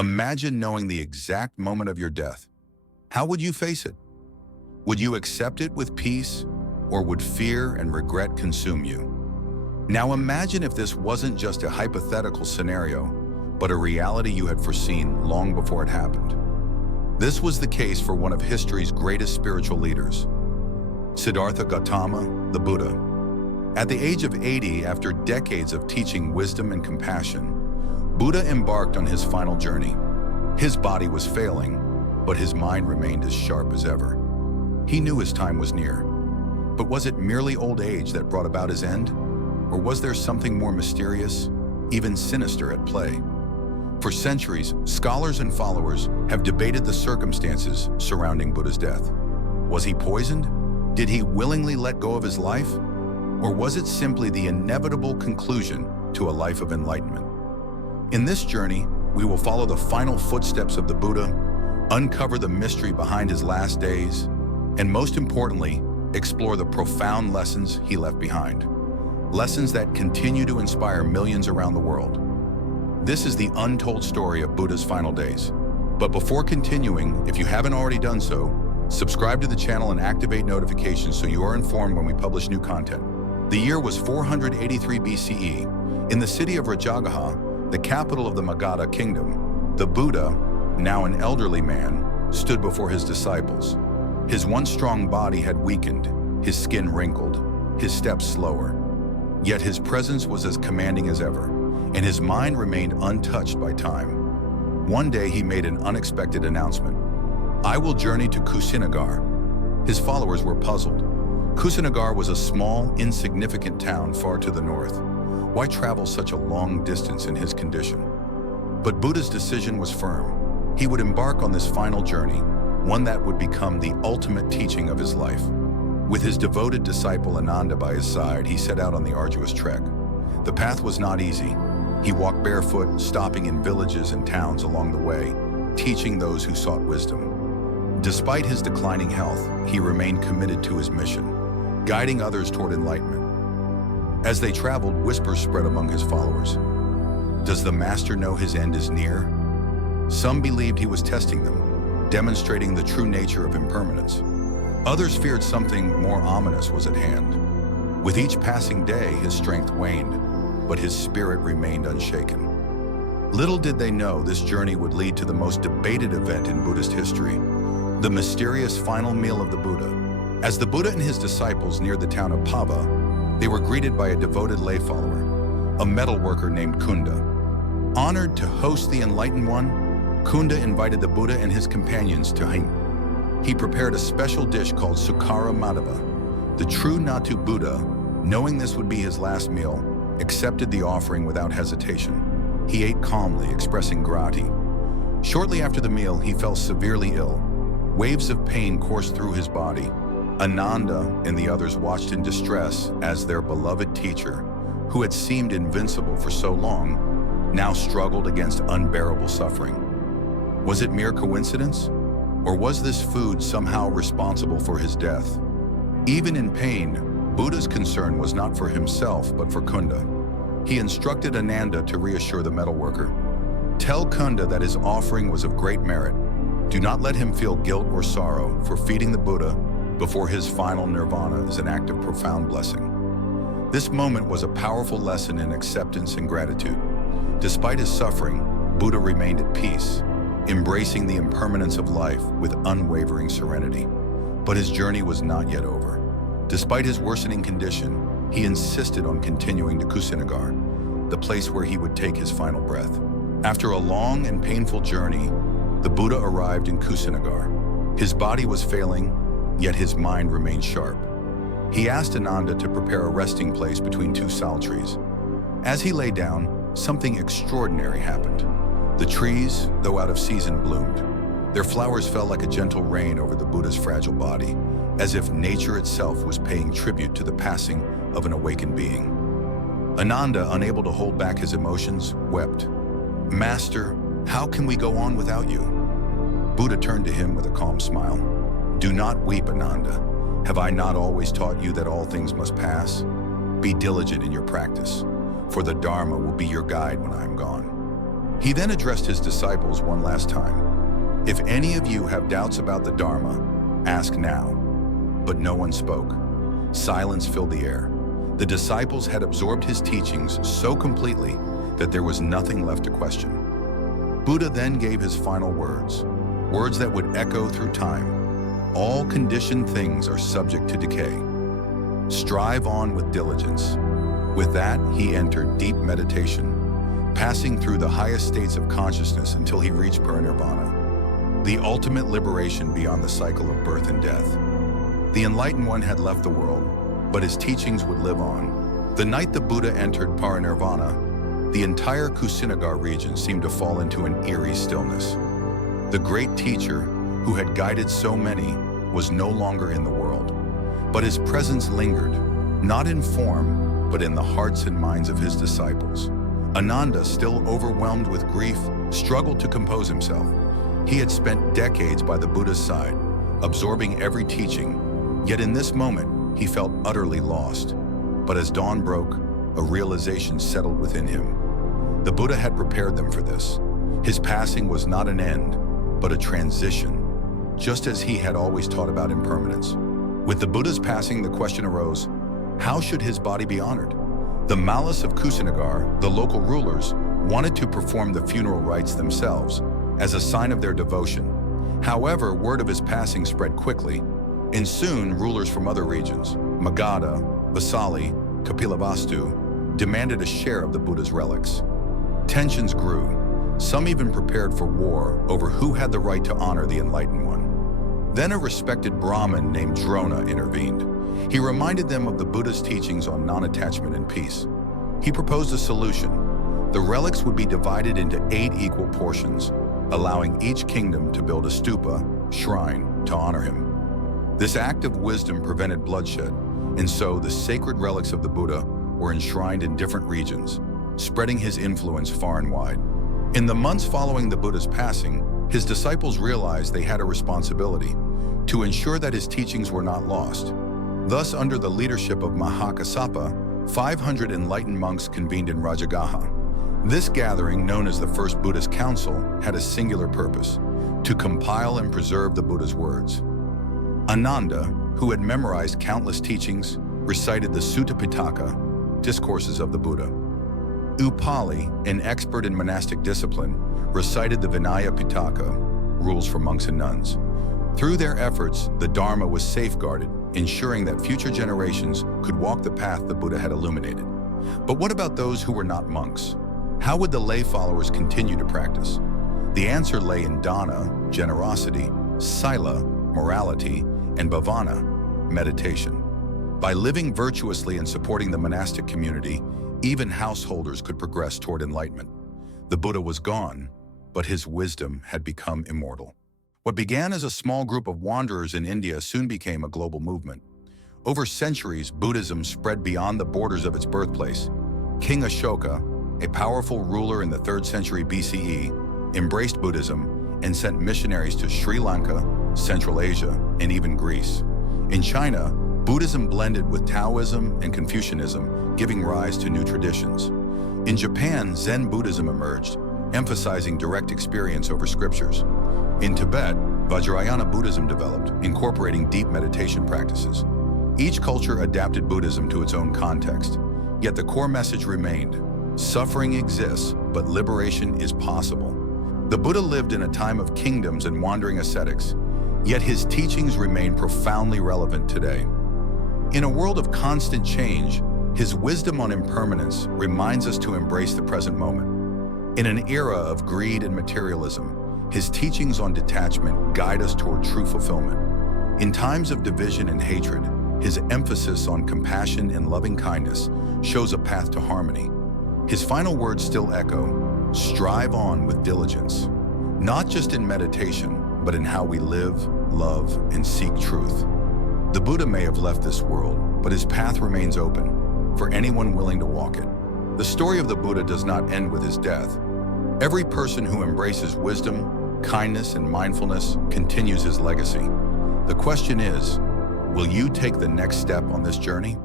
Imagine knowing the exact moment of your death. How would you face it? Would you accept it with peace, or would fear and regret consume you? Now imagine if this wasn't just a hypothetical scenario, but a reality you had foreseen long before it happened. This was the case for one of history's greatest spiritual leaders, Siddhartha Gautama, the Buddha. At the age of 80, after decades of teaching wisdom and compassion, Buddha embarked on his final journey. His body was failing, but his mind remained as sharp as ever. He knew his time was near. But was it merely old age that brought about his end? Or was there something more mysterious, even sinister at play? For centuries, scholars and followers have debated the circumstances surrounding Buddha's death. Was he poisoned? Did he willingly let go of his life? Or was it simply the inevitable conclusion to a life of enlightenment? In this journey, we will follow the final footsteps of the Buddha, uncover the mystery behind his last days, and most importantly, explore the profound lessons he left behind. Lessons that continue to inspire millions around the world. This is the untold story of Buddha's final days. But before continuing, if you haven't already done so, subscribe to the channel and activate notifications so you are informed when we publish new content. The year was 483 BCE. In the city of Rajagaha, the capital of the Magadha kingdom, the Buddha, now an elderly man, stood before his disciples. His once strong body had weakened, his skin wrinkled, his steps slower. Yet his presence was as commanding as ever, and his mind remained untouched by time. One day he made an unexpected announcement. "I will journey to Kusinagar." His followers were puzzled. Kusinagar was a small, insignificant town far to the north. Why travel such a long distance in his condition? But Buddha's decision was firm. He would embark on this final journey, one that would become the ultimate teaching of his life. With his devoted disciple Ananda by his side, he set out on the arduous trek. The path was not easy. He walked barefoot, stopping in villages and towns along the way, teaching those who sought wisdom. Despite his declining health, he remained committed to his mission, guiding others toward enlightenment. As they traveled, whispers spread among his followers. Does the master know his end is near? Some believed he was testing them, demonstrating the true nature of impermanence. Others feared something more ominous was at hand. With each passing day, his strength waned, but his spirit remained unshaken. Little did they know this journey would lead to the most debated event in Buddhist history, the mysterious final meal of the Buddha. As the Buddha and his disciples neared the town of Pava, they were greeted by a devoted lay follower, a metalworker named Kunda. Honored to host the enlightened one, Kunda invited the Buddha and his companions to him. He prepared a special dish called Sukara Madhava. The true Natu Buddha, knowing this would be his last meal, accepted the offering without hesitation. He ate calmly, expressing gratitude. Shortly after the meal, he fell severely ill. Waves of pain coursed through his body. Ananda and the others watched in distress as their beloved teacher, who had seemed invincible for so long, now struggled against unbearable suffering. Was it mere coincidence? Or was this food somehow responsible for his death? Even in pain, Buddha's concern was not for himself, but for Kunda. He instructed Ananda to reassure the metalworker. Tell Kunda that his offering was of great merit. Do not let him feel guilt or sorrow for feeding the Buddha before his final nirvana is an act of profound blessing. This moment was a powerful lesson in acceptance and gratitude. Despite his suffering, Buddha remained at peace, embracing the impermanence of life with unwavering serenity. But his journey was not yet over. Despite his worsening condition, he insisted on continuing to Kusinagar, the place where he would take his final breath. After a long and painful journey, the Buddha arrived in Kusinagar. His body was failing, yet his mind remained sharp. He asked Ananda to prepare a resting place between two sal trees. As he lay down, something extraordinary happened. The trees, though out of season, bloomed. Their flowers fell like a gentle rain over the Buddha's fragile body, as if nature itself was paying tribute to the passing of an awakened being. Ananda, unable to hold back his emotions, wept. "Master, how can we go on without you?" Buddha turned to him with a calm smile. "Do not weep, Ananda. Have I not always taught you that all things must pass? Be diligent in your practice, for the Dharma will be your guide when I am gone." He then addressed his disciples one last time. "If any of you have doubts about the Dharma, ask now." But no one spoke. Silence filled the air. The disciples had absorbed his teachings so completely that there was nothing left to question. Buddha then gave his final words, words that would echo through time. "All conditioned things are subject to decay. Strive on with diligence." With that, he entered deep meditation, passing through the highest states of consciousness until he reached parinirvana, the ultimate liberation beyond the cycle of birth and death. The enlightened one had left the world, but his teachings would live on. The night the Buddha entered parinirvana, the entire Kusinagar region seemed to fall into an eerie stillness. The great teacher, who had guided so many, was no longer in the world, but his presence lingered, not in form, but in the hearts and minds of his disciples. Ananda, still overwhelmed with grief, struggled to compose himself. He had spent decades by the Buddha's side, absorbing every teaching, yet in this moment, he felt utterly lost. But as dawn broke, a realization settled within him. The Buddha had prepared them for this. His passing was not an end, but a transition, just as he had always taught about impermanence. With the Buddha's passing, the question arose, how should his body be honored? The Mallas of Kusinagar, the local rulers, wanted to perform the funeral rites themselves as a sign of their devotion. However, word of his passing spread quickly, and soon rulers from other regions, Magadha, Vasali, Kapilavastu, demanded a share of the Buddha's relics. Tensions grew. Some even prepared for war over who had the right to honor the enlightened one. Then a respected Brahmin named Drona intervened. He reminded them of the Buddha's teachings on non-attachment and peace. He proposed a solution. The relics would be divided into 8 equal portions, allowing each kingdom to build a stupa, shrine, to honor him. This act of wisdom prevented bloodshed, and so the sacred relics of the Buddha were enshrined in different regions, spreading his influence far and wide. In the months following the Buddha's passing, his disciples realized they had a responsibility to ensure that his teachings were not lost. Thus, under the leadership of Mahakassapa, 500 enlightened monks convened in Rajagaha. This gathering, known as the First Buddhist Council, had a singular purpose: to compile and preserve the Buddha's words. Ananda, who had memorized countless teachings, recited the Sutta Pitaka, discourses of the Buddha. Upali, an expert in monastic discipline, recited the Vinaya Pitaka, rules for monks and nuns. Through their efforts, the Dharma was safeguarded, ensuring that future generations could walk the path the Buddha had illuminated. But what about those who were not monks? How would the lay followers continue to practice? The answer lay in dana, generosity, sila, morality, and bhavana, meditation. By living virtuously and supporting the monastic community, even householders could progress toward enlightenment. The Buddha was gone, but his wisdom had become immortal. What began as a small group of wanderers in India soon became a global movement. Over centuries, Buddhism spread beyond the borders of its birthplace. King Ashoka, a powerful ruler in the 3rd century BCE, embraced Buddhism and sent missionaries to Sri Lanka, Central Asia, and even Greece. In China, Buddhism blended with Taoism and Confucianism, giving rise to new traditions. In Japan, Zen Buddhism emerged, emphasizing direct experience over scriptures. In Tibet, Vajrayana Buddhism developed, incorporating deep meditation practices. Each culture adapted Buddhism to its own context, yet the core message remained: suffering exists, but liberation is possible. The Buddha lived in a time of kingdoms and wandering ascetics, yet his teachings remain profoundly relevant today. In a world of constant change, his wisdom on impermanence reminds us to embrace the present moment. In an era of greed and materialism, his teachings on detachment guide us toward true fulfillment. In times of division and hatred, his emphasis on compassion and loving kindness shows a path to harmony. His final words still echo: strive on with diligence, not just in meditation, but in how we live, love, and seek truth. The Buddha may have left this world, but his path remains open for anyone willing to walk it. The story of the Buddha does not end with his death. Every person who embraces wisdom, kindness, and mindfulness continues his legacy. The question is, will you take the next step on this journey?